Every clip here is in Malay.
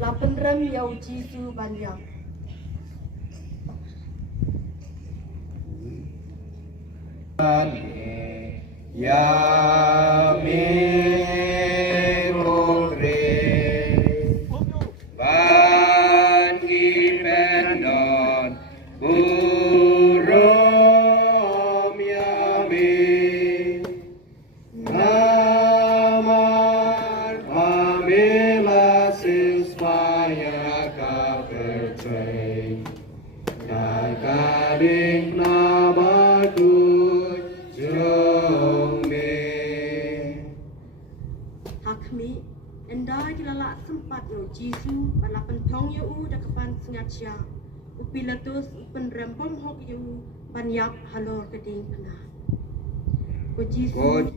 lapen rem yau Jisu banyak. Ya mirore ban ipendon burom yami namar pamela siswaya kapercay kakaling nabatu Hakmi endai kilalak sempat yo Jisu balapan pong yo dakapan sengaja upilatus upen rempom hok yo banyak halor keding pena ko Jisu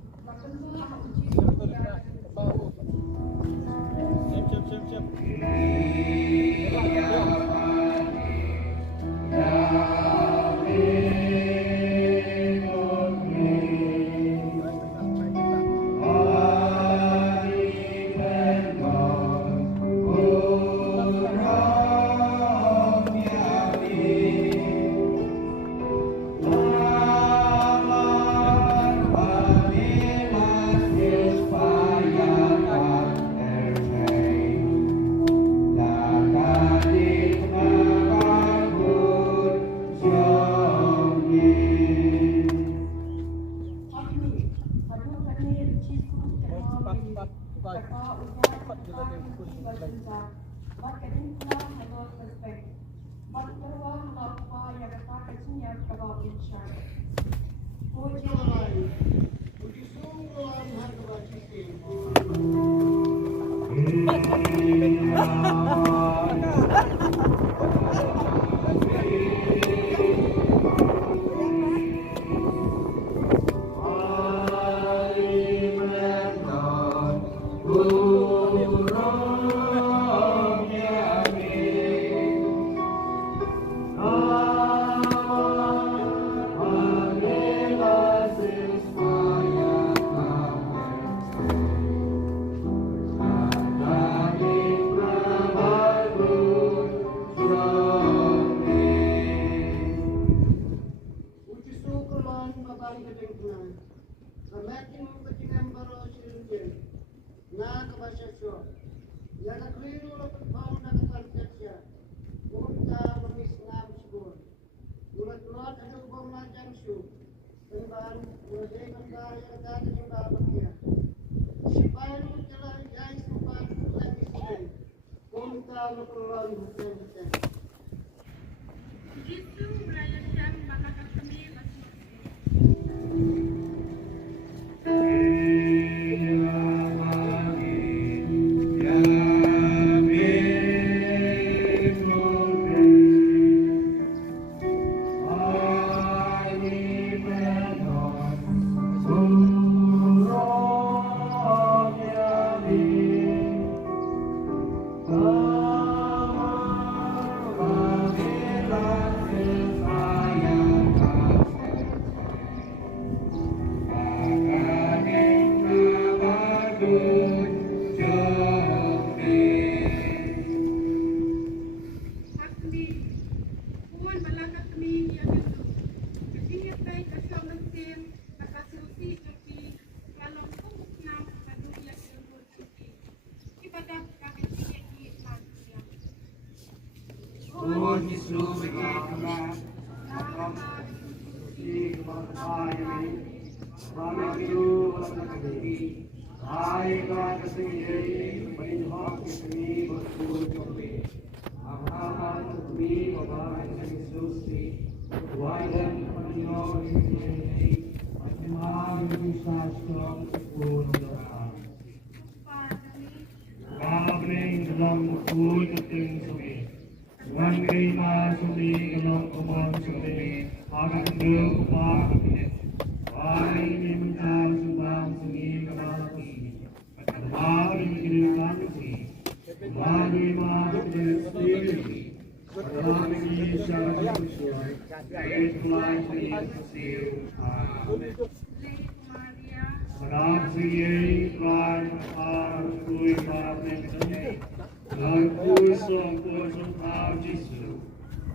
Lagu songko songkau Jisu,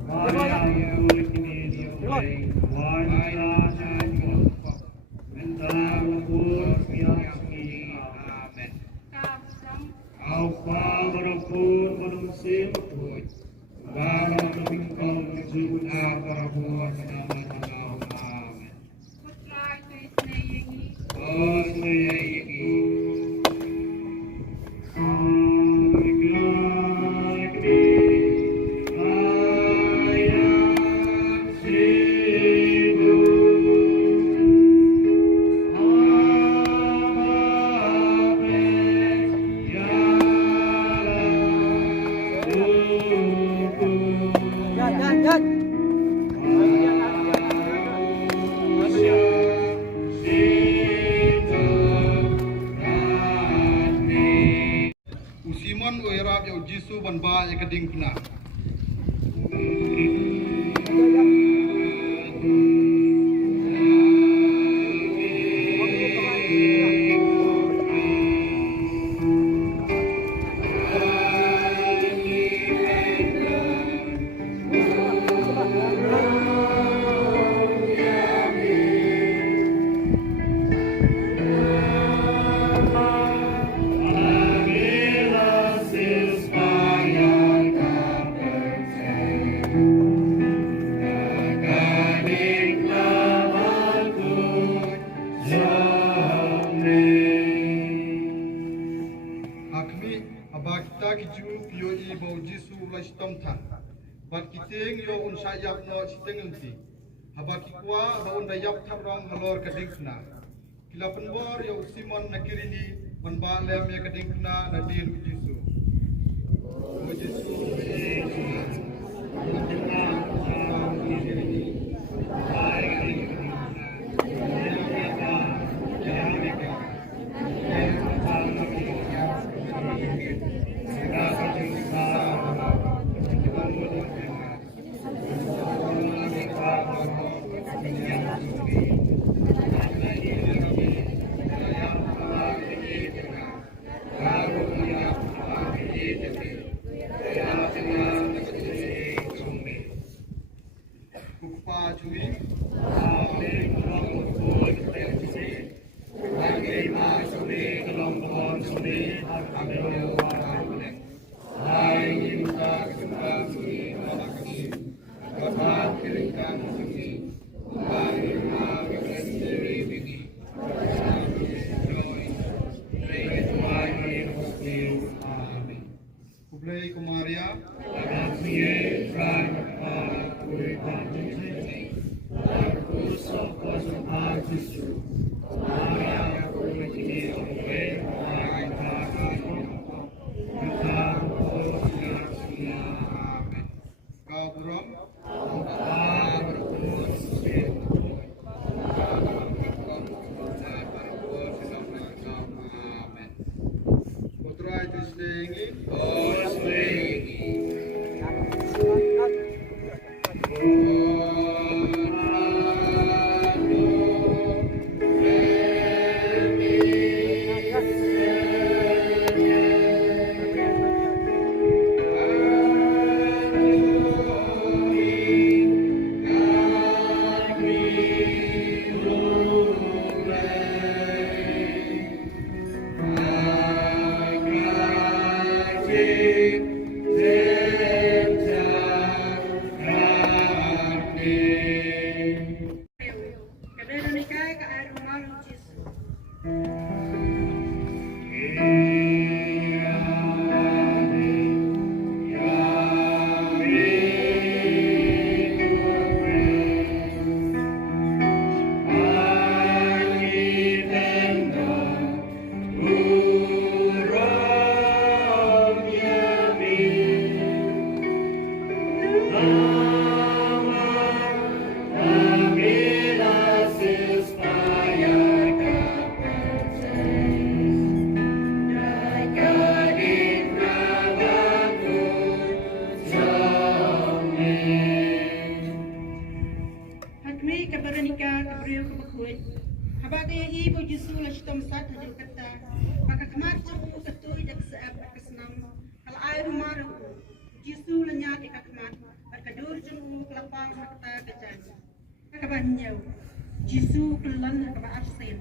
Maya kulit ini dioleh, wanita dan kota, mentah lembut yang tinggi. Amin. Kau berapun manusia pun, baru tinggal menjuta perbuatan nama Amin. Oh, seyengi. Usiman uirap yau Jisu banba ya keding puna. Hakmi abakita kiju pio I bau Jisu lai stom tan. Bat kiteng yo unsa yap no siteng engti. Habakikwa ba unda yap thabrang halor kading puna. Kila penbor yo Simon nakirini banba lem ya kading puna na dir Jisu. O Jisu Kupa cui Kublai Kumaria Kau buram Putra Jislengi Habagay ibo Jisu la shitom sat hadim kata maka kamar cepu ketui dak seap kesnam kala ayo rumah Jisu lenyak ikat mat berkadur jemu kelapang kata kejan kakabanyau Jisu kelan kakaba arsen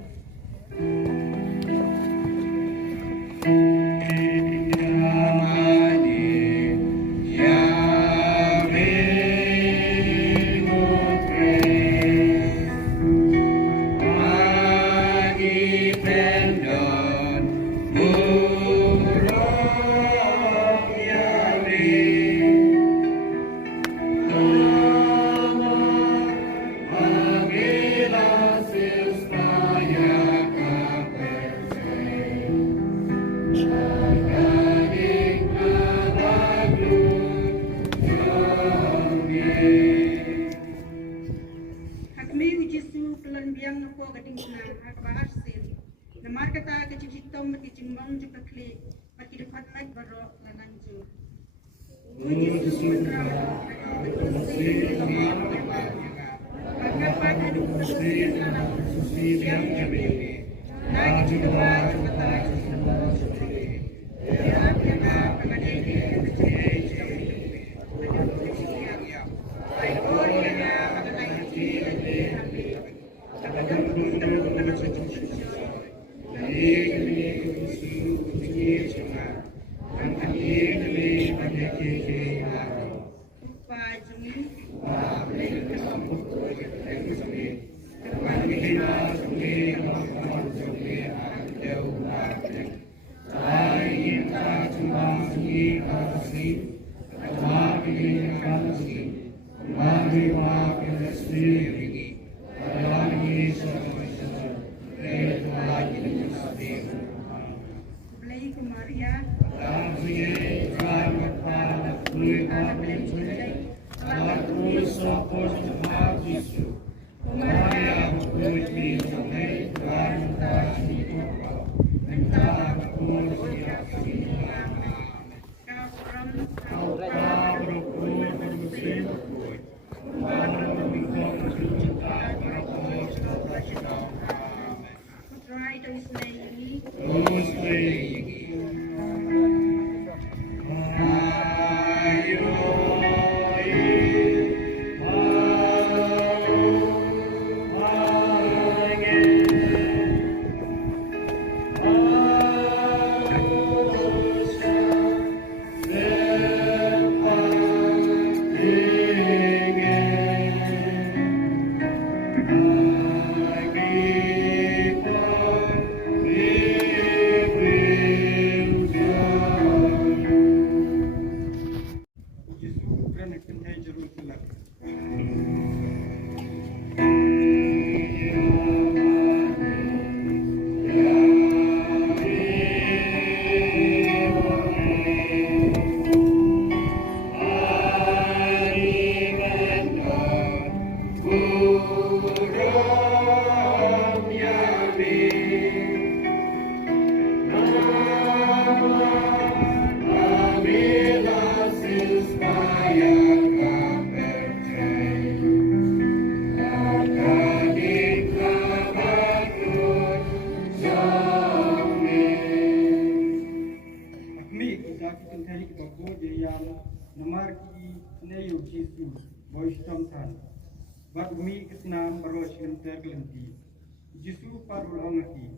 Jisu parul angati,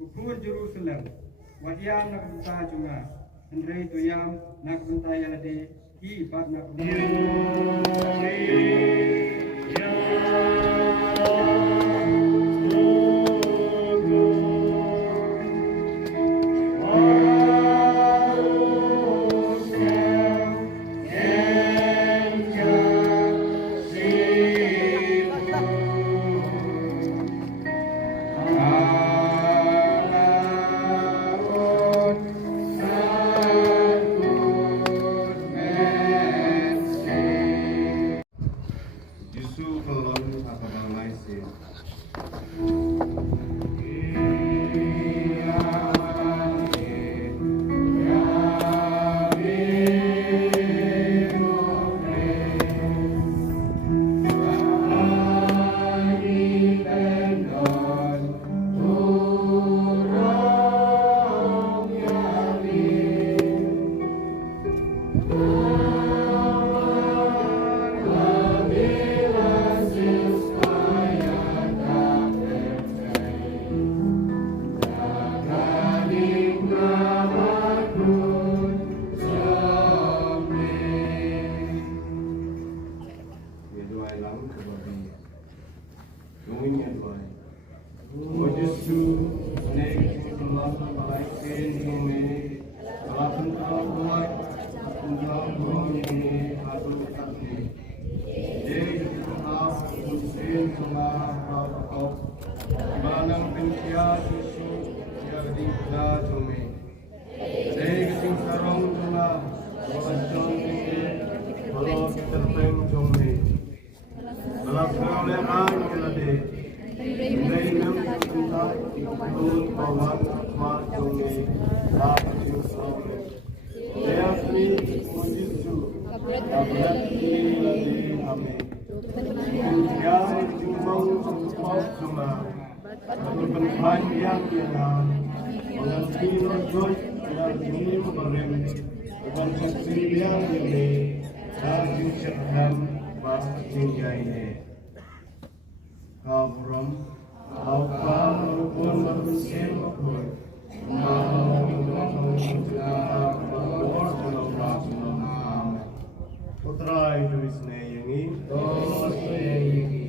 ukur Jerusalem, wadiam nak benta juga, Andre tuyam nak benta yalade, hi bad nak Putra itu isne yangi, dos yangi.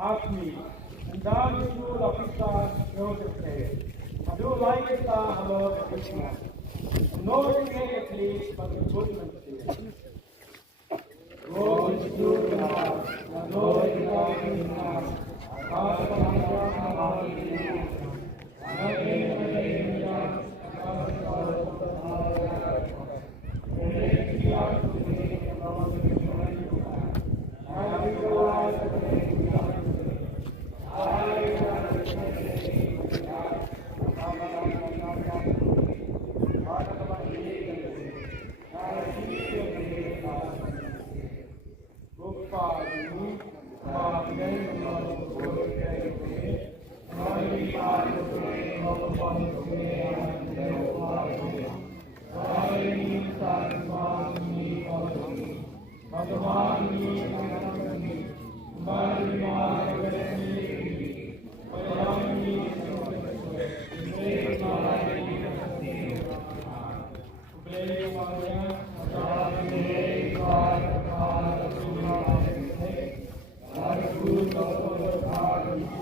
Agni, and down the school of Krishna, Joseph said, I do like it, Lord Krishna. No to make a place, but the goodness there. Lord is good in us, Lord is God in us, Amen.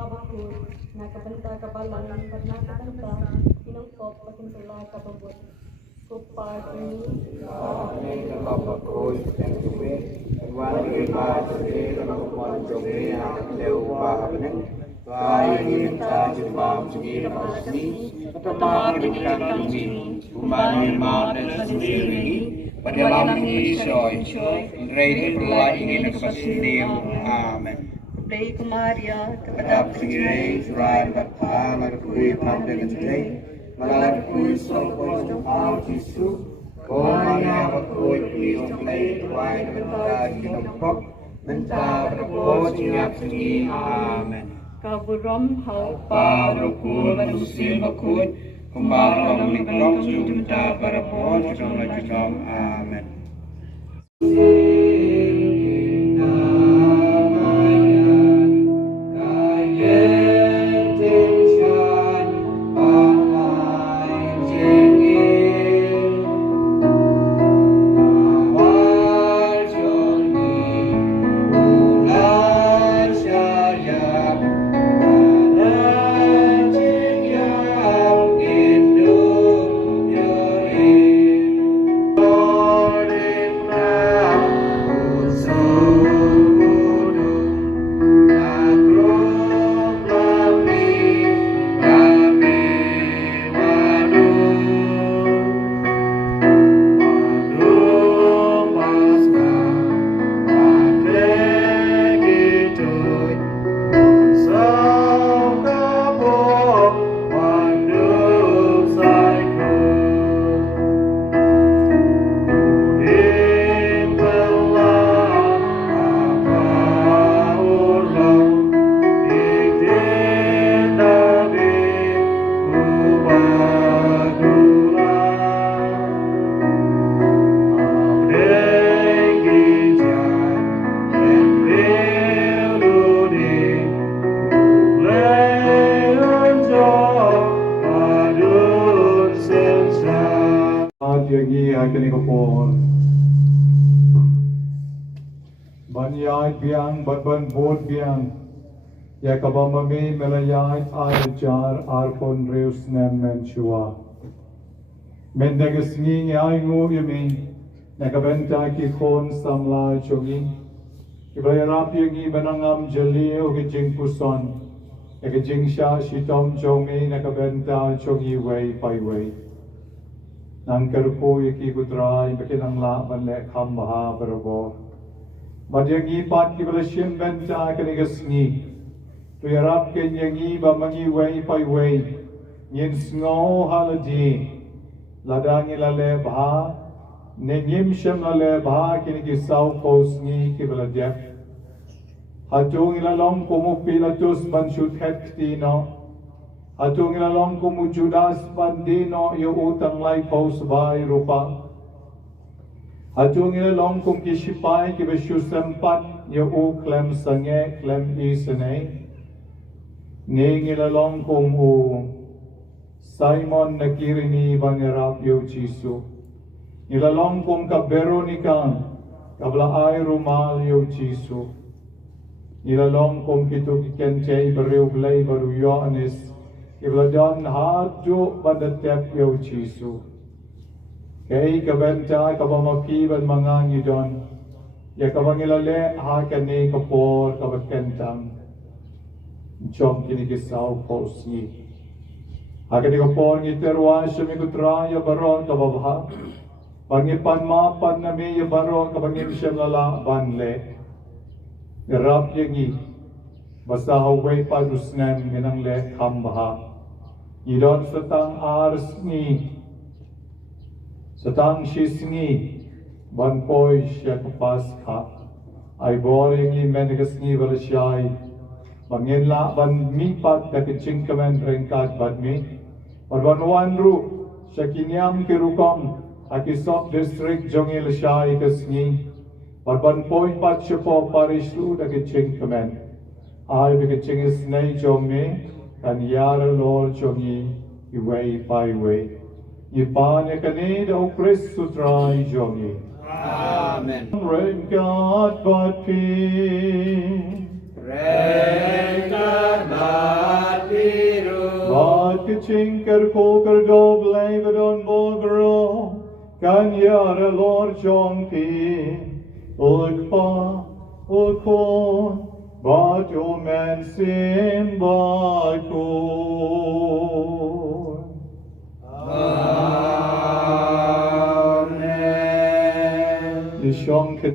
babakul nakabenta kabalan pag nakabenta pinangkop patintula kababot kupar ini Amen. Kapapakul dan kami Wali Padre Rampon Jogi Lewa Abnen Baik kita jumpa segi resmi Pertama kita kami Umani Mada sendiri pada dalam Yesus Rei Tuhan ini kepastian Amen. Play Kumaria Kepada pengirai Tuhan Bapa Markui pada ketika Malarkui Sopos Al Yesus Komanya Markui Kristo Play Tuhan Bapa Kinopok Mentah Berpot Siap Segi Amen. Kaburam hau Pa Berukul Berusil Bakut Kumbarong Likrok Junta Berpot Jom Amen. Banyai biang ban bot biang ya kabamami melayai ajar arkon reus nem menchua mendagas ngi ai ngu yumi nakabenta ki kon samla chogi ibayarap yagi banangam jalio ki jingpuson ya jingsha shitom chogi nakabenta chogi way pai way nangkarpo yaki kutrai bakinang la banle kham maha barabo Madyangi pat ki belashin benta kanigasngi. Tuyarap kenyangi bamangi way pai way. Nyin sngo haladi. Ladangi lale bha. Nengim shem lale bha kinigisaw posngi ki beladyak. Hatung ilalong kumupi latus banshut hektino. Hatung ilalong kumujudas bandino yu utang lai pos bay rupa. Hatung ilalong kum kisipay kibasyu sempat yu klem sange klem isane. Ning ilalong kum Simon nakirini bangerap yu Jisu. Ilalong kum ka Veronica kabla ay rumal yu Jisu. Ilalong kum kitu kikente beriu glay baru Yohanes. Ibladan hatu badatep yu Jisu. Kay kabenta kabamaki ban mga ngidon. Ya kabangilale ha kani kapor kabakentang. Jom kinigisaw posni. Ha kani kapor ngiterwa siya mikutra ya baron kababha. Pangipan mapan na may ya baron kabangin siya lala banle. Nirap yangi. Basta haway padusnan minang le kambaha. Idon setang ars ni. Setang shisngi, ban poi siya kapas ka, ay boring menegas ni valasyay, banginla ban mipat na kichingkamen rengkat ban mi, ban wanru siya kinyam kirukam, akisop district jongi lasyay kasngi, ban poi pat siya po parislu na kichingkamen, ay bikichingis na jongi, kan yara lor jongi, iway pa iway. Ipanya kanida o Kristo try jongi. Amen. Rain God but peace. Wat kechinker poker do blijven don bogro. Kan jare Lord John P. Ulkpa, ulkon. But your man symbakon. Amen.